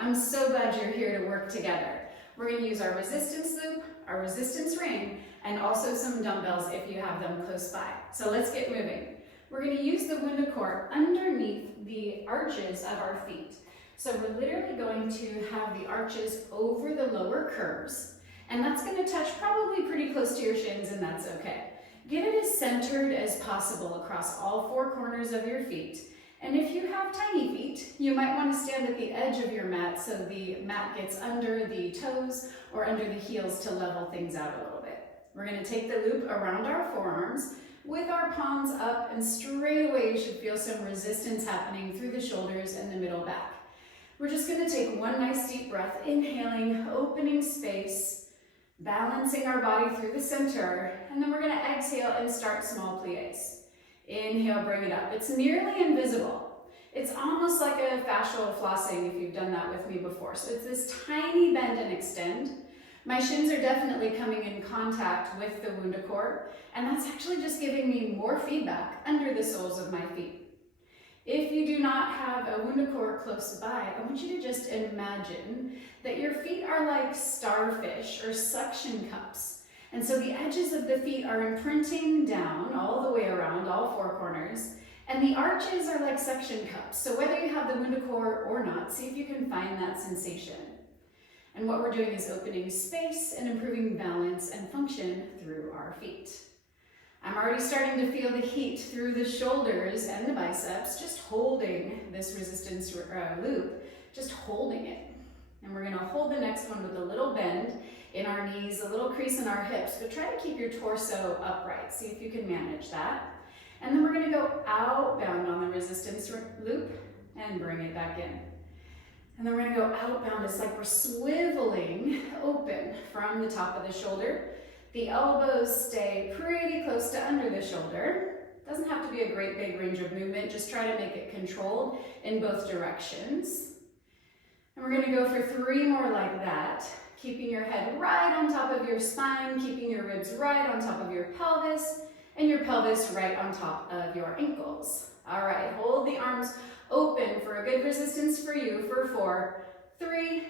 I'm so glad you're here to work together. We're going to use our resistance loop, our resistance ring, and also some dumbbells if you have them close by. So let's get moving. We're going to use the WundaCore underneath the arches of our feet. So we're literally going to have the arches over the lower curves, and that's going to touch probably pretty close to your shins, and that's okay. Get it as centered as possible across all four corners of your feet. And if you have tiny feet, you might want to stand at the edge of your mat so the mat gets under the toes or under the heels to level things out a little bit. We're going to take the loop around our forearms with our palms up, and straight away you should feel some resistance happening through the shoulders and the middle back. We're just going to take one nice deep breath, inhaling, opening space, balancing our body through the center, and then we're going to exhale and start small pliés. Inhale, bring it up. It's nearly invisible. It's almost like a fascial flossing if you've done that with me before. So it's this tiny bend and extend. My shins are definitely coming in contact with the WundaCore, and that's actually just giving me more feedback under the soles of my feet. If you do not have a WundaCore close by, I want you to just imagine that your feet are like starfish or suction cups. And so the edges of the feet are imprinting down all the way around, all four corners, and the arches are like suction cups. So whether you have the WundaCore or not, see if you can find that sensation. And what we're doing is opening space and improving balance and function through our feet. I'm already starting to feel the heat through the shoulders and the biceps, just holding this resistance loop, just holding it. And we're going to hold the next one with a little bend in our knees, a little crease in our hips, but try to keep your torso upright. See if you can manage that. And then we're going to go outbound on the resistance loop and bring it back in. And then we're going to go outbound. It's like we're swiveling open from the top of the shoulder. The elbows stay pretty close to under the shoulder. Doesn't have to be a great big range of movement. Just try to make it controlled in both directions. And we're going to go for 3 more like that. Keeping your head right on top of your spine, keeping your ribs right on top of your pelvis, and your pelvis right on top of your ankles. All right, hold the arms open for a good resistance for you for 4, 3,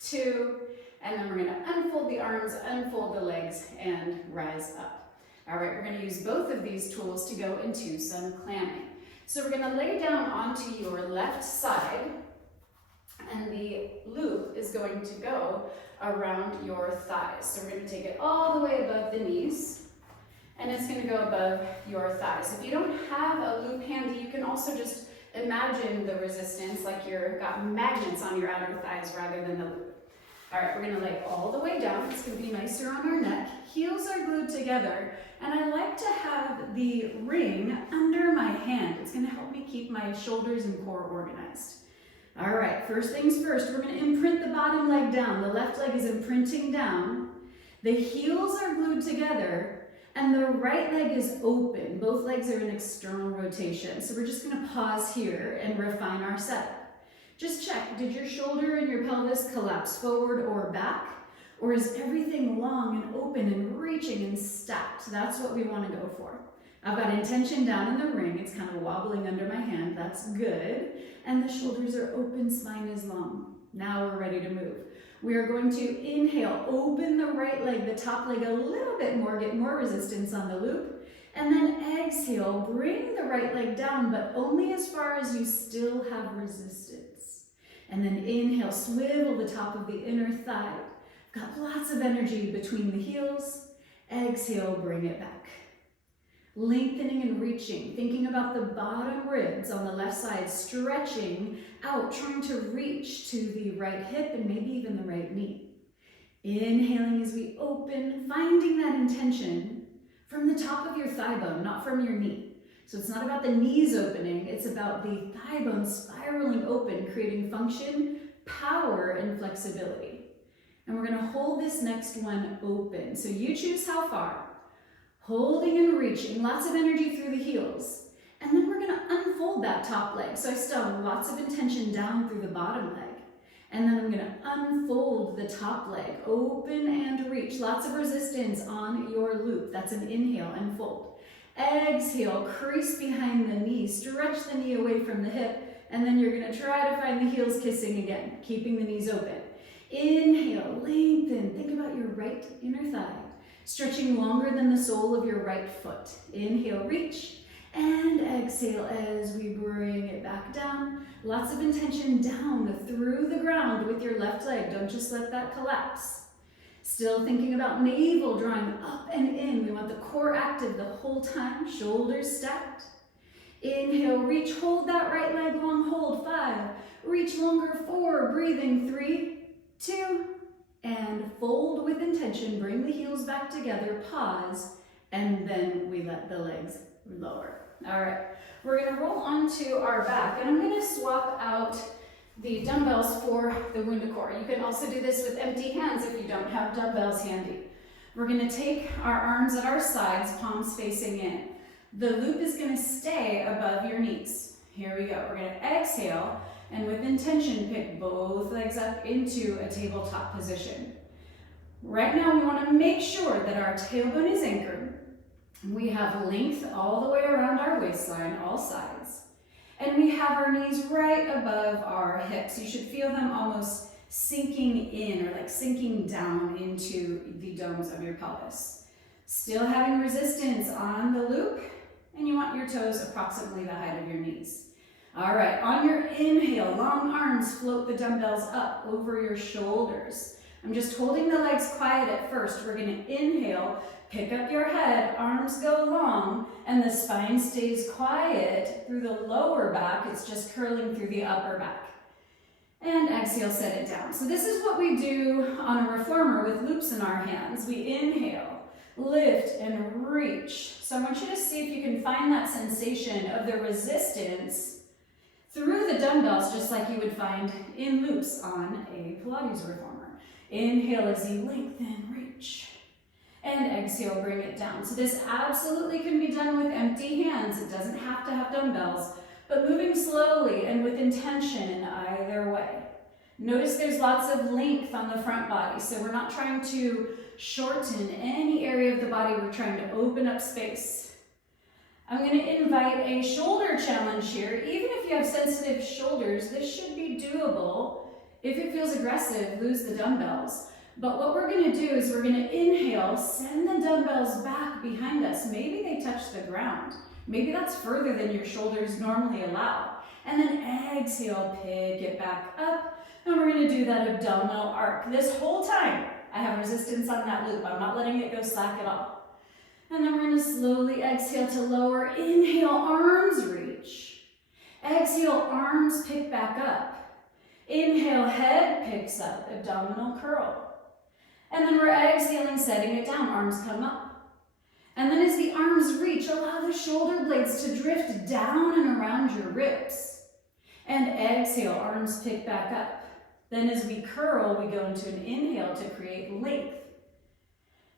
2, and then we're going to unfold the arms, unfold the legs, and rise up. All right, we're going to use both of these tools to go into some clamming. So we're going to lay down onto your left side, and the loop is going to go around your thighs. So we're going to take it all the way above the knees, and it's going to go above your thighs. If you don't have a loop handy, you can also just imagine the resistance like you've got magnets on your outer thighs rather than the loop. All right, we're going to lay all the way down. It's going to be nicer on our neck. Heels are glued together, and I like to have the ring under my hand. It's going to help me keep my shoulders and core organized. All right, first things first, we're going to imprint the bottom leg down. The left leg is imprinting down. The heels are glued together, and the right leg is open. Both legs are in external rotation. So we're just going to pause here and refine our setup. Just check, did your shoulder and your pelvis collapse forward or back? Or is everything long and open and reaching and stacked? That's what we want to go for. I've got intention down in the ring. It's kind of wobbling under my hand. That's good. And the shoulders are open, spine is long. Now we're ready to move. We are going to inhale, open the right leg, the top leg a little bit more, get more resistance on the loop. And then exhale, bring the right leg down, but only as far as you still have resistance. And then inhale, swivel the top of the inner thigh. Got lots of energy between the heels. Exhale, bring it back. Lengthening and reaching, thinking about the bottom ribs on the left side, stretching out, trying to reach to the right hip and maybe even the right knee. Inhaling as we open, finding that intention from the top of your thigh bone, not from your knee. So it's not about the knees opening, it's about the thigh bone spiraling open, creating function, power, and flexibility. And we're going to hold this next one open. So you choose how far. Holding and reaching, lots of energy through the heels. And then we're going to unfold that top leg. So I still have lots of intention down through the bottom leg. And then I'm going to unfold the top leg, open and reach. Lots of resistance on your loop. That's an inhale, unfold. Exhale, crease behind the knee. Stretch the knee away from the hip. And then you're gonna try to find the heels kissing again, keeping the knees open. Inhale, lengthen. Think about your right inner thigh, stretching longer than the sole of your right foot. Inhale, reach. And exhale as we bring it back down. Lots of intention down through the ground with your left leg. Don't just let that collapse. Still thinking about navel drawing up and in. We want the core active the whole time, shoulders stacked. Inhale, reach, hold that right leg long, hold, 5. Reach longer, 4, breathing, 3, 2, and fold with intention. Bring the heels back together, pause, and then we let the legs lower. All right, we're gonna roll onto our back, and I'm gonna swap out the dumbbells for the WundaCore. You can also do this with empty hands if you don't have dumbbells handy. We're gonna take our arms at our sides, palms facing in. The loop is gonna stay above your knees. Here we go, we're gonna exhale, and with intention, pick both legs up into a tabletop position. Right now, we wanna make sure that our tailbone is anchored. We have length all the way around our waistline, all sides. And we have our knees right above our hips. You should feel them almost sinking in or like sinking down into the domes of your pelvis. Still having resistance on the loop, and you want your toes approximately the height of your knees. All right, on your inhale, long arms float the dumbbells up over your shoulders. I'm just holding the legs quiet at first. We're gonna inhale, pick up your head, arms go long, and the spine stays quiet through the lower back. It's just curling through the upper back. And exhale, set it down. So this is what we do on a reformer with loops in our hands. We inhale, lift, and reach. So I want you to see if you can find that sensation of the resistance through the dumbbells, just like you would find in loops on a Pilates reformer. Inhale as you lengthen, reach. And exhale, bring it down. So this absolutely can be done with empty hands. It doesn't have to have dumbbells, but moving slowly and with intention either way. Notice there's lots of length on the front body, so we're not trying to shorten any area of the body. We're trying to open up space. I'm going to invite a shoulder challenge here. Even if you have sensitive shoulders, this should be doable. If it feels aggressive, lose the dumbbells. But what we're going to do is we're going to inhale, send the dumbbells back behind us. Maybe they touch the ground. Maybe that's further than your shoulders normally allow. And then exhale, pick it back up. And we're going to do that abdominal arc. This whole time, I have resistance on that loop. I'm not letting it go slack at all. And then we're going to slowly exhale to lower. Inhale, arms reach. Exhale, arms pick back up. Inhale, head picks up, abdominal curl. And then we're exhaling, setting it down, arms come up. And then as the arms reach, allow the shoulder blades to drift down and around your ribs. And exhale, arms pick back up. Then as we curl, we go into an inhale to create length.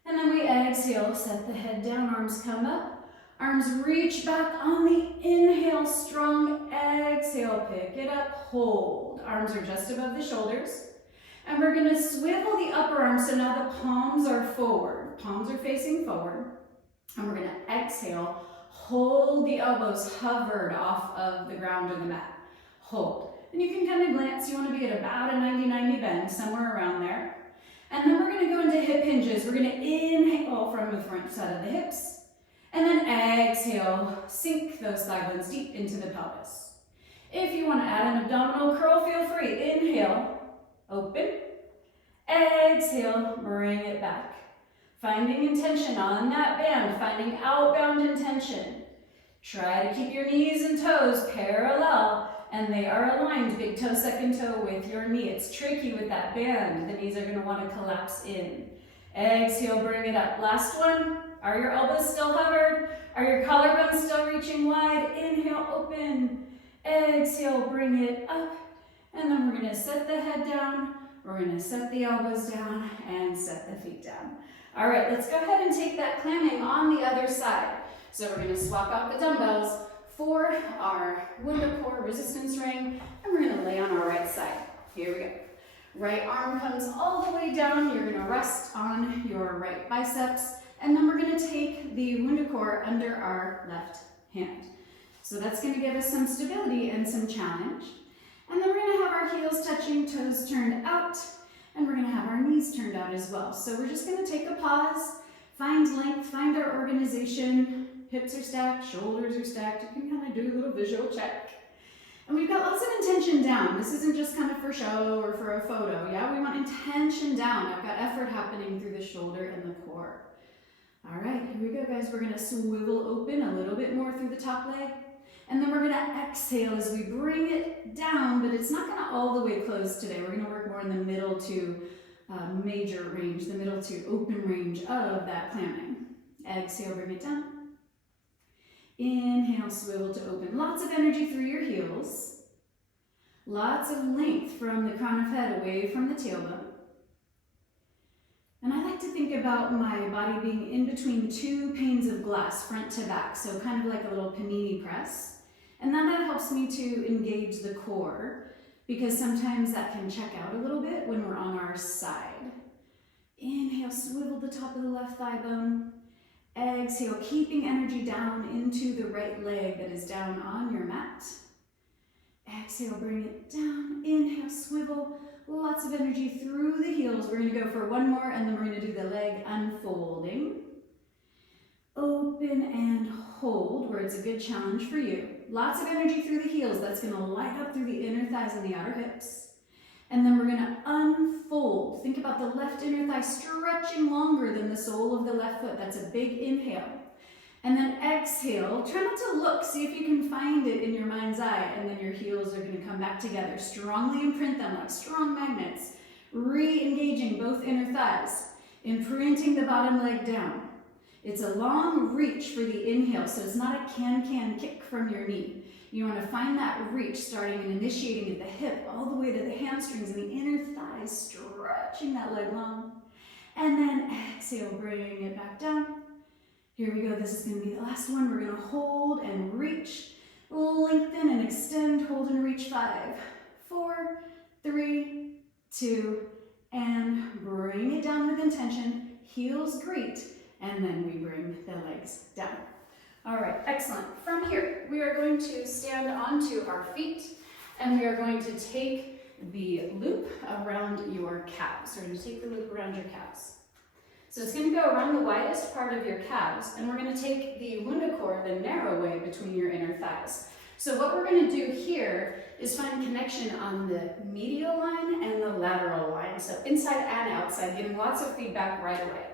And then we exhale, set the head down, arms come up. Arms reach back on the inhale, strong exhale, pick it up, hold. Arms are just above the shoulders. And we're going to swivel the upper arms, so now the palms are forward. Palms are facing forward. And we're going to exhale, hold the elbows hovered off of the ground or the mat. Hold. And you can kind of glance, you want to be at about a 90-90 bend, somewhere around there. And then we're going to go into hip hinges. We're going to inhale from the front side of the hips. And then exhale, sink those thigh bones deep into the pelvis. If you want to add an abdominal curl, feel free. Inhale, open. Exhale, bring it back. Finding intention on that band, finding outbound intention. Try to keep your knees and toes parallel, and they are aligned, big toe, second toe with your knee. It's tricky with that band. The knees are going to want to collapse in. Exhale, bring it up. Last one. Are your elbows still hovered? Are your collarbones still reaching wide? Inhale, open. Exhale, bring it up. And then we're going to set the head down. We're going to set the elbows down and set the feet down. All right, let's go ahead and take that clamming on the other side. So we're going to swap out the dumbbells for our WundaCore resistance ring, and we're going to lay on our right side. Here we go. Right arm comes all the way down. You're going to rest on your right biceps, and then we're going to take the WundaCore under our left hand. So that's going to give us some stability and some challenge. And then we're going to have our heels touching, toes turned out, and we're going to have our knees turned out as well. So we're just going to take a pause, find length, find our organization. Hips are stacked, shoulders are stacked. You can kind of do a little visual check. And we've got lots of intention down. This isn't just kind of for show or for a photo. Yeah, we want intention down. I've got effort happening through the shoulder and the core. All right, here we go, guys. We're going to swivel open a little bit more through the top leg. And then we're going to exhale as we bring it down, but it's not going to all the way close today. We're going to work more in the middle to major range, the middle to open range of that clamming. Exhale, bring it down. Inhale, swivel to open. Lots of energy through your heels. Lots of length from the crown of head away from the tailbone. And I like to think about my body being in between two panes of glass, front to back, so kind of like a little panini press. And then that helps me to engage the core, because sometimes that can check out a little bit when we're on our side. Inhale, swivel the top of the left thigh bone. Exhale, keeping energy down into the right leg that is down on your mat. Exhale, bring it down. Inhale, swivel. Lots of energy through the heels. We're going to go for one more, and then we're going to do the leg unfolding. Open and hold, where it's a good challenge for you. Lots of energy through the heels. That's going to light up through the inner thighs and the outer hips. And then we're going to unfold. Think about the left inner thigh stretching longer than the sole of the left foot. That's a big inhale. And then exhale. Try not to look. See if you can find it in your mind's eye. And then your heels are going to come back together. Strongly imprint them like strong magnets. Re-engaging both inner thighs. Imprinting the bottom leg down. It's a long reach for the inhale, so it's not a can-can kick from your knee. You want to find that reach, starting and initiating at the hip, all the way to the hamstrings and the inner thighs, stretching that leg long. And then exhale, bring it back down. Here we go. This is going to be the last one. We're going to hold and reach, lengthen and extend, hold and reach. 5, 4, 3, 2, and bring it down with intention. Heels greet, and then we bring the legs down. All right, excellent. From here, we are going to stand onto our feet, and we are going to take the loop around your calves. We're going to take the loop around your calves. So it's going to go around the widest part of your calves, and we're going to take the WundaCore, the narrow way between your inner thighs. So what we're going to do here is find connection on the medial line and the lateral line. So inside and outside, getting lots of feedback right away.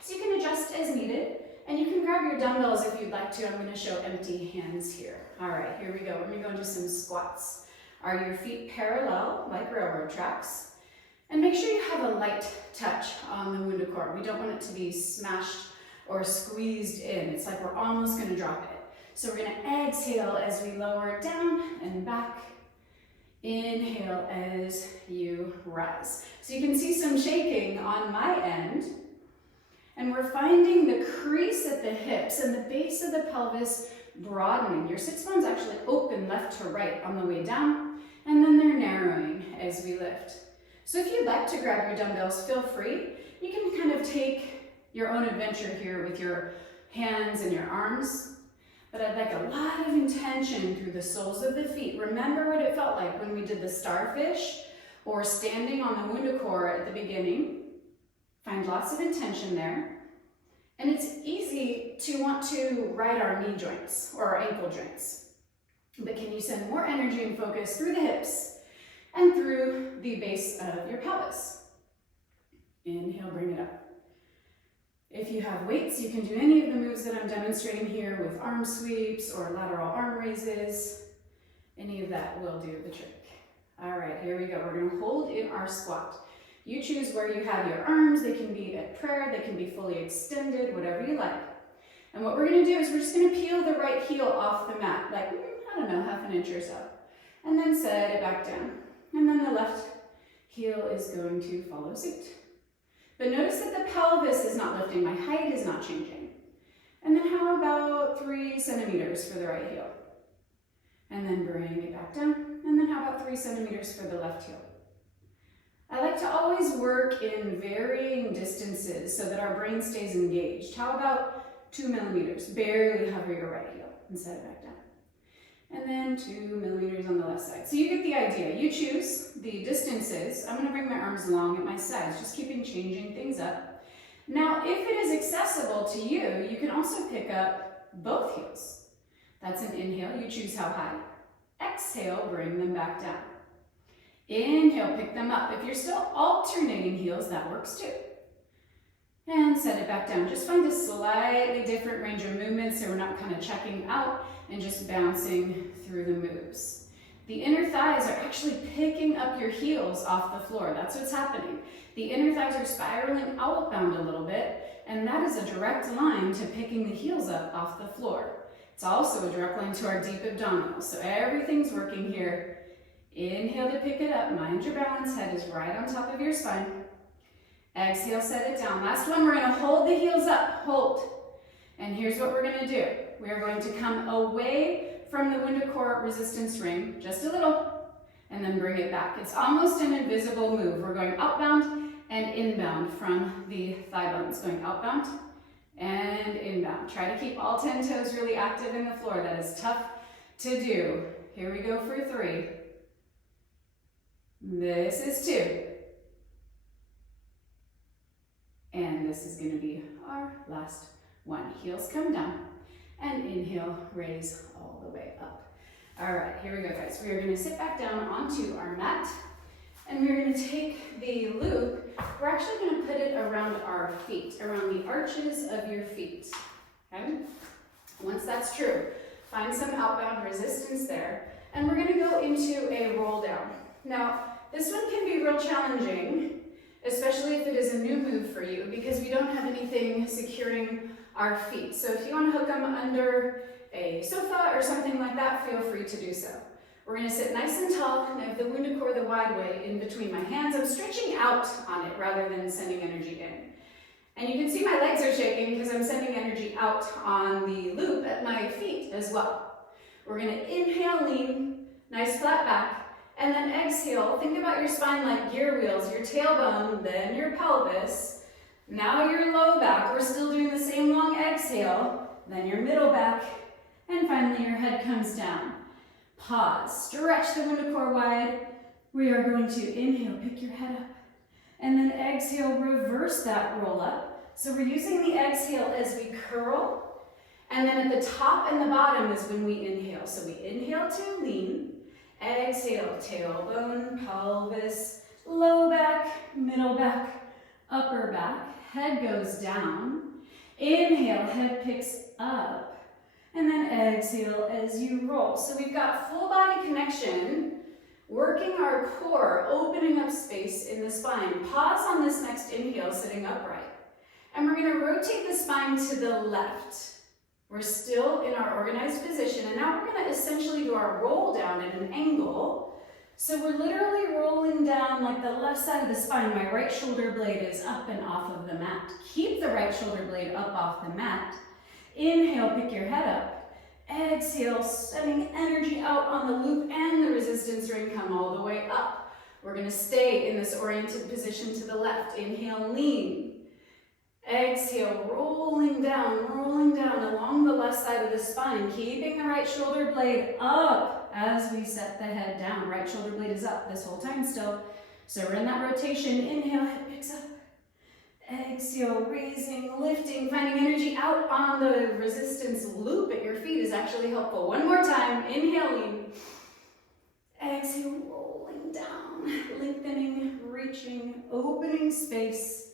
So you can adjust as needed. And you can grab your dumbbells if you'd like to. I'm going to show empty hands here. All right, here we go. We're going to go into some squats. Are your feet parallel, like railroad tracks? And make sure you have a light touch on the WundaCore. We don't want it to be smashed or squeezed in. It's like we're almost going to drop it. So we're going to exhale as we lower it down and back. Inhale as you rise. So you can see some shaking on my end. And we're finding the crease at the hips and the base of the pelvis broadening. Your sits bones actually open left to right on the way down, and then they're narrowing as we lift. So if you'd like to grab your dumbbells, feel free. You can kind of take your own adventure here with your hands and your arms, but I'd like a lot of intention through the soles of the feet. Remember what it felt like when we did the starfish or standing on the WundaCore at the beginning. Find lots of intention there. And it's easy to want to ride our knee joints or our ankle joints. But can you send more energy and focus through the hips and through the base of your pelvis? Inhale, bring it up. If you have weights, you can do any of the moves that I'm demonstrating here with arm sweeps or lateral arm raises. Any of that will do the trick. All right, here we go. We're going to hold in our squat. You choose where you have your arms. They can be at prayer, they can be fully extended, whatever you like. And what we're going to do is we're just going to peel the right heel off the mat, like, I don't know, half an inch or so. And then set it back down. And then the left heel is going to follow suit. But notice that the pelvis is not lifting, my height is not changing. And then how about 3 centimeters for the right heel? And then bring it back down. And then how about 3 centimeters for the left heel? I like to always work in varying distances so that our brain stays engaged. How about 2 millimeters? Barely hover your right heel and set it back down. and then 2 millimeters on the left side. So you get the idea. You choose the distances. I'm going to bring my arms along at my sides, just keeping changing things up. Now, if it is accessible to you, you can also pick up both heels. That's an inhale. You choose how high. Exhale, bring them back down. Inhale, pick them up. If you're still alternating heels, that works too. And set it back down. Just find a slightly different range of movement so we're not kind of checking out and just bouncing through the moves. The inner thighs are actually picking up your heels off the floor. That's what's happening. The inner thighs are spiraling outbound a little bit, and that is a direct line to picking the heels up off the floor. It's also a direct line to our deep abdominals. So everything's working here. Inhale to pick it up. Mind your balance. Head is right on top of your spine. Exhale, set it down. Last one, we're going to hold the heels up. Hold. And here's what we're going to do. We are going to come away from the WundaCore resistance ring, just a little, and then bring it back. It's almost an invisible move. We're going outbound and inbound from the thigh bones. Going outbound and inbound. Try to keep all 10 toes really active in the floor. That is tough to do. Here we go for 3. This is 2. And this is going to be our last one. Heels come down and inhale, raise all the way up. All right, here we go, guys. We are going to sit back down onto our mat and we're going to take the loop. We're actually going to put it around our feet, around the arches of your feet. Okay? Once that's true, find some outbound resistance there. And we're going to go into a roll down. Now, this one can be real challenging, especially if it is a new move for you, because we don't have anything securing our feet. So if you want to hook them under a sofa or something like that, feel free to do so. We're going to sit nice and tall, and I have the WundaCore the wide way in between my hands. I'm stretching out on it rather than sending energy in. And you can see my legs are shaking because I'm sending energy out on the loop at my feet as well. We're going to inhale, lean, nice flat back. And then exhale, think about your spine like gear wheels, your tailbone, then your pelvis. Now your low back, we're still doing the same long exhale, then your middle back, and finally your head comes down. Pause, stretch the WundaCore wide. We are going to inhale, pick your head up, and then exhale, reverse that roll up. So we're using the exhale as we curl, and then at the top and the bottom is when we inhale. So we inhale to lean. Exhale, tailbone, pelvis, low back, middle back, upper back, head goes down. Inhale, head picks up, and then exhale as you roll. So we've got full body connection, working our core, opening up space in the spine. Pause on this next inhale, sitting upright. And we're going to rotate the spine to the left. We're still in our organized position, and now we're going to essentially do our roll down at an angle. So we're literally rolling down like the left side of the spine. My right shoulder blade is up and off of the mat. Keep the right shoulder blade up off the mat. Inhale, pick your head up. Exhale, sending energy out on the loop and the resistance ring, come all the way up. We're going to stay in this oriented position to the left. Inhale, lean. Exhale, rolling down along the left side of the spine, keeping the right shoulder blade up as we set the head down. Right shoulder blade is up this whole time still. So we're in that rotation. Inhale, head picks up. Exhale, raising, lifting, finding energy out on the resistance loop at your feet is actually helpful. One more time. Inhale, lean. Exhale, rolling down, lengthening, reaching, opening space.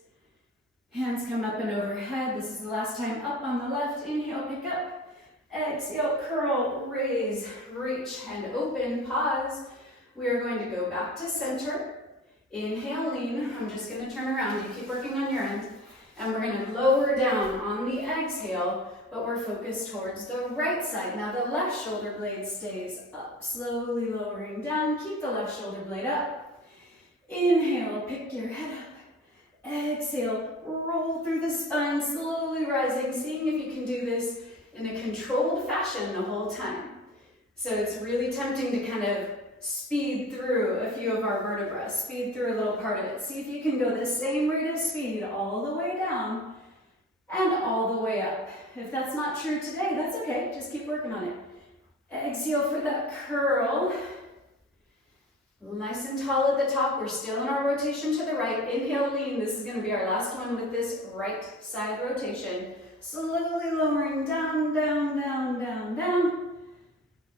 Hands come up and overhead. This is the last time up on the left. Inhale, pick up. Exhale, curl, raise, reach, and open. Pause. We are going to go back to center. Inhale, lean. I'm just going to turn around. You keep working on your end. And we're going to lower down on the exhale, but we're focused towards the right side. Now the left shoulder blade stays up, slowly lowering down. Keep the left shoulder blade up. Inhale, pick your head up. Exhale, roll through the spine, slowly rising, seeing if you can do this in a controlled fashion the whole time. So it's really tempting to kind of speed through a few of our vertebrae, speed through a little part of it. See if you can go the same rate of speed all the way down and all the way up. If that's not true today, that's okay. Just keep working on it. Exhale for that curl. Nice and tall at the top. We're still in our rotation to the right. Inhale, lean. This is going to be our last one with this right side rotation. Slowly lowering down, down, down, down, down.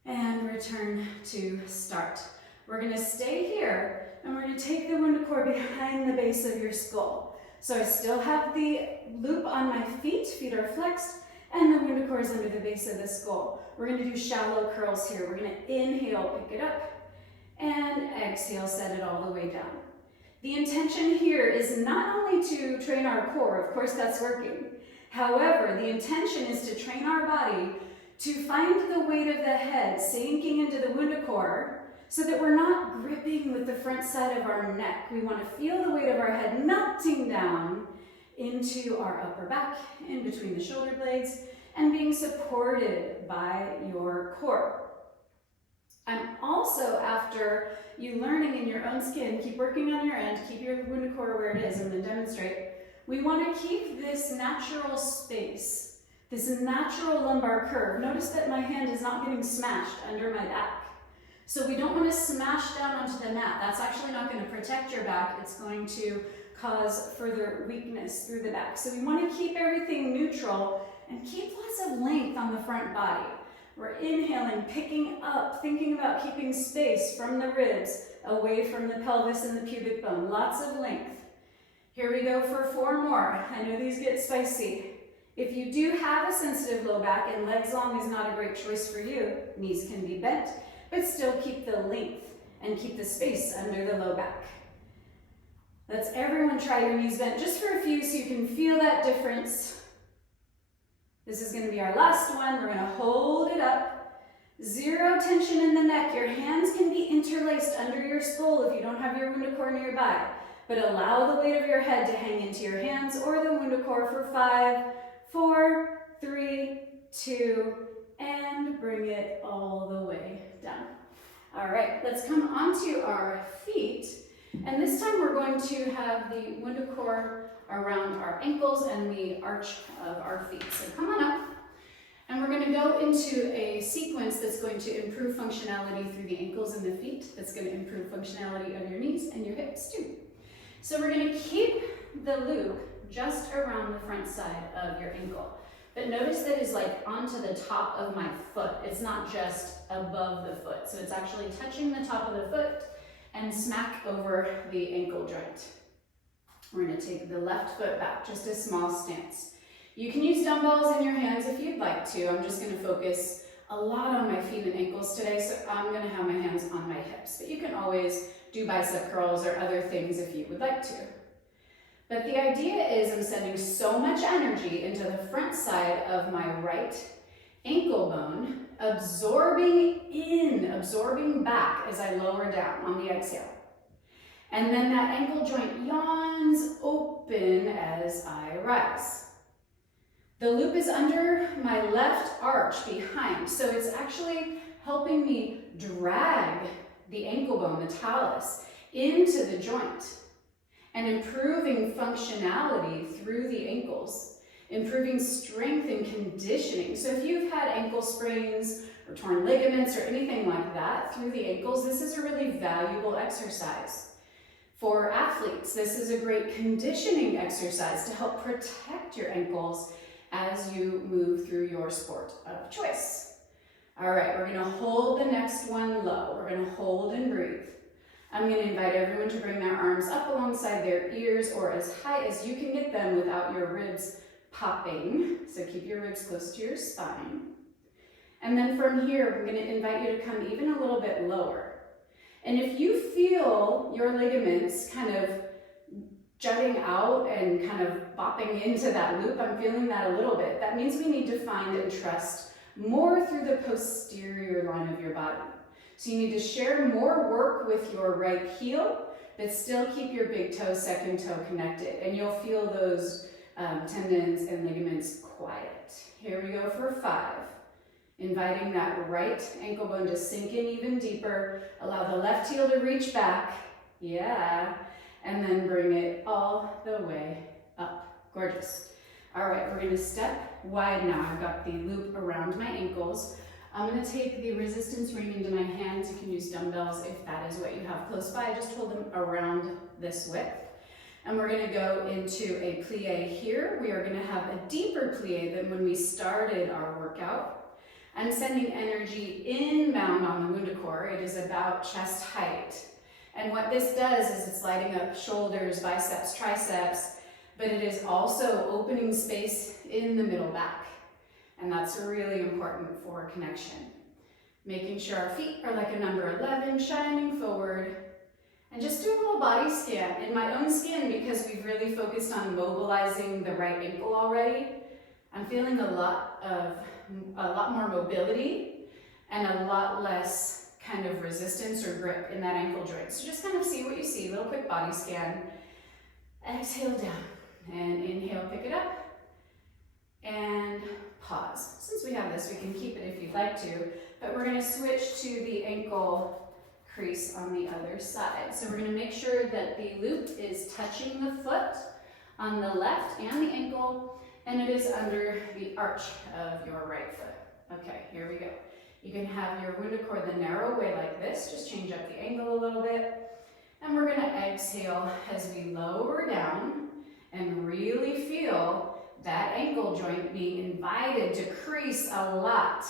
And return to start. We're going to stay here, and we're going to take the WundaCore behind the base of your skull. So I still have the loop on my feet. Feet are flexed, and the WundaCore is under the base of the skull. We're going to do shallow curls here. We're going to inhale, pick it up, and exhale, set it all the way down. The intention here is not only to train our core, of course that's working. However, the intention is to train our body to find the weight of the head sinking into the WundaCore so that we're not gripping with the front side of our neck. We want to feel the weight of our head melting down into our upper back, in between the shoulder blades, and being supported by your core. And also, after you learning in your own skin, keep working on your end, keep your WundaCore where it is, and then demonstrate. We want to keep this natural space, this natural lumbar curve. Notice that my hand is not getting smashed under my back. So we don't want to smash down onto the mat. That's actually not going to protect your back. It's going to cause further weakness through the back. So we want to keep everything neutral and keep lots of length on the front body. We're inhaling, picking up, thinking about keeping space from the ribs, away from the pelvis and the pubic bone. Lots of length. Here we go for 4 more. I know these get spicy. If you do have a sensitive low back and legs long is not a great choice for you, knees can be bent, but still keep the length and keep the space under the low back. Let's everyone try your knees bent just for a few so you can feel that difference. This is going to be our last one. We're going to hold it up. Zero tension in the neck. Your hands can be interlaced under your skull if you don't have your WundaCore nearby, but allow the weight of your head to hang into your hands or the WundaCore for 5, 4, 3, 2, and bring it all the way down. All right, let's come onto our feet, and this time we're going to have the WundaCore around our ankles and the arch of our feet. So come on up, and we're going to go into a sequence that's going to improve functionality through the ankles and the feet. That's going to improve functionality of your knees and your hips too. So we're going to keep the loop just around the front side of your ankle. But notice that is like onto the top of my foot. It's not just above the foot. So it's actually touching the top of the foot and smack over the ankle joint. We're going to take the left foot back, just a small stance. You can use dumbbells in your hands if you'd like to. I'm just going to focus a lot on my feet and ankles today, so I'm going to have my hands on my hips. But you can always do bicep curls or other things if you would like to. But the idea is I'm sending so much energy into the front side of my right ankle bone, absorbing in, absorbing back as I lower down on the exhale. And then that ankle joint yawns open as I rise. The loop is under my left arch behind, so it's actually helping me drag the ankle bone, the talus, into the joint and improving functionality through the ankles, improving strength and conditioning. So if you've had ankle sprains or torn ligaments or anything like that through the ankles, this is a really valuable exercise. For athletes, this is a great conditioning exercise to help protect your ankles as you move through your sport of choice. All right, we're gonna hold the next one low. We're gonna hold and breathe. I'm gonna invite everyone to bring their arms up alongside their ears or as high as you can get them without your ribs popping. So keep your ribs close to your spine. And then from here, I'm gonna invite you to come even a little bit lower. And if you feel your ligaments kind of jutting out and kind of bopping into that loop, I'm feeling that a little bit. That means we need to find and trust more through the posterior line of your body. So you need to share more work with your right heel, but still keep your big toe, second toe connected. And you'll feel those tendons and ligaments quiet. Here we go for 5. Inviting that right ankle bone to sink in even deeper. Allow the left heel to reach back. Yeah. And then bring it all the way up. Gorgeous. All right, we're gonna step wide now. I've got the loop around my ankles. I'm going to take the resistance ring into my hands. You can use dumbbells if that is what you have close by. Just hold them around this width. And we're going to go into a plie here. We are going to have a deeper plie than when we started our workout. I'm sending energy inbound on the WundaCore. It is about chest height. And what this does is it's lighting up shoulders, biceps, triceps, but it is also opening space in the middle back. And that's really important for connection. Making sure our feet are like a number 11, shining forward. And just do a little body scan. In my own skin, because we've really focused on mobilizing the right ankle already, I'm feeling a lot more mobility and a lot less kind of resistance or grip in that ankle joint. So just kind of see what you see, a little quick body scan. Exhale down and inhale, pick it up and pause. Since we have this, we can keep it if you'd like to, but we're going to switch to the ankle crease on the other side. So we're going to make sure that the loop is touching the foot on the left and the ankle, and it is under the arch of your right foot. Okay, here we go. You can have your WundaCore the narrow way like this, just change up the angle a little bit. And we're going to exhale as we lower down and really feel that ankle joint being invited to crease a lot.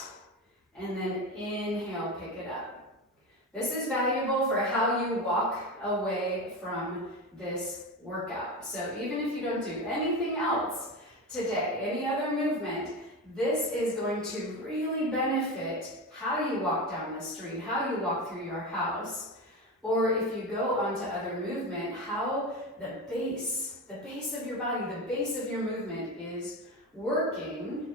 And then inhale, pick it up. This is valuable for how you walk away from this workout. So even if you don't do anything else today, any other movement, this is going to really benefit how you walk down the street, how you walk through your house, or if you go onto other movement, how the base of your body, the base of your movement is working,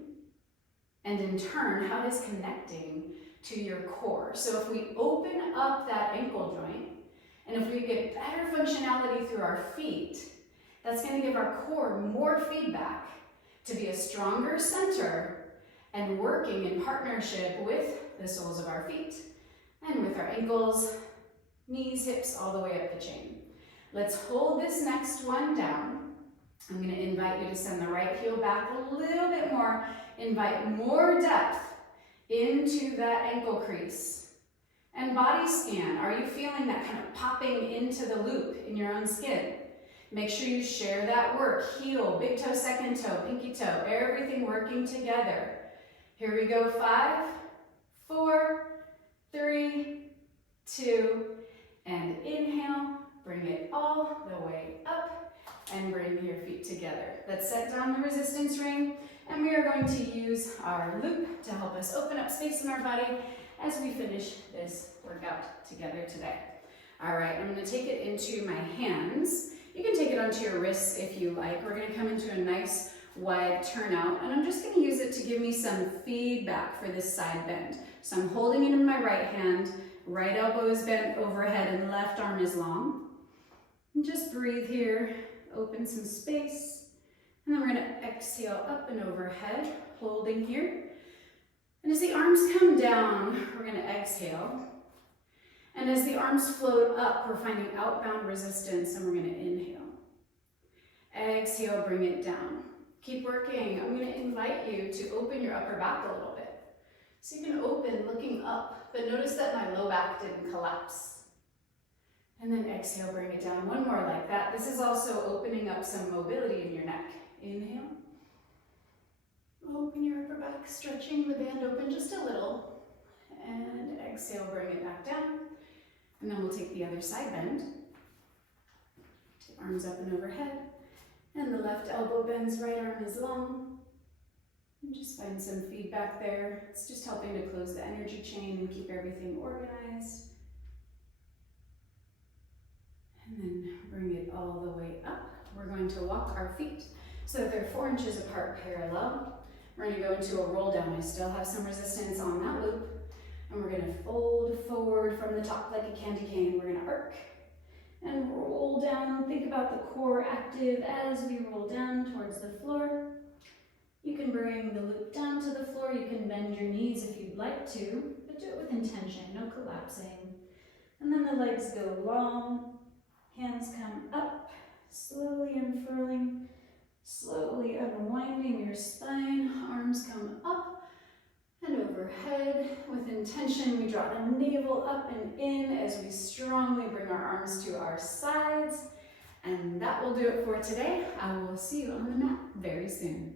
and in turn, how it is connecting to your core. So if we open up that ankle joint, and if we get better functionality through our feet, that's going to give our core more feedback to be a stronger center and working in partnership with the soles of our feet and with our ankles, knees, hips, all the way up the chain. Let's hold this next one down. I'm going to invite you to send the right heel back a little bit more, invite more depth into that ankle crease. And body scan, are you feeling that kind of popping into the loop in your own skin? Make sure you share that work. Heel, big toe, second toe, pinky toe, everything working together. Here we go, 5, 4, 3, 2, and inhale, bring it all the way up and bring your feet together. Let's set down the resistance ring, and we are going to use our loop to help us open up space in our body as we finish this workout together today. All right, I'm going to take it into my hands. You can take it onto your wrists if you like. We're going to come into a nice wide turnout, and I'm just going to use it to give me some feedback for this side bend. So I'm holding it in my right hand, right elbow is bent overhead, and left arm is long. And just breathe here, open some space, and then we're going to exhale up and overhead, holding here. And as the arms come down, we're going to exhale. And as the arms float up, we're finding outbound resistance, and we're going to inhale. Exhale, bring it down. Keep working. I'm going to invite you to open your upper back a little bit. So you can open looking up, but notice that my low back didn't collapse. And then exhale, bring it down. One more like that. This is also opening up some mobility in your neck. Inhale. Open your upper back, stretching the band open just a little. And exhale, bring it back down. And then we'll take the other side bend. Take arms up and overhead. And the left elbow bends, right arm is long. And just find some feedback there. It's just helping to close the energy chain and keep everything organized. And then bring it all the way up. We're going to walk our feet so that they're 4 inches apart parallel. We're going to go into a roll down. I still have some resistance on that loop. And we're going to fold forward from the top like a candy cane. We're going to arc and roll down. Think about the core active as we roll down towards the floor. You can bring the loop down to the floor. You can bend your knees if you'd like to, but do it with intention, no collapsing. And then the legs go long. Hands come up, slowly unfurling, slowly unwinding your spine. Arms come up and over. overhead. With intention, we draw the navel up and in as we strongly bring our arms to our sides. And that will do it for today. I will see you on the mat very soon.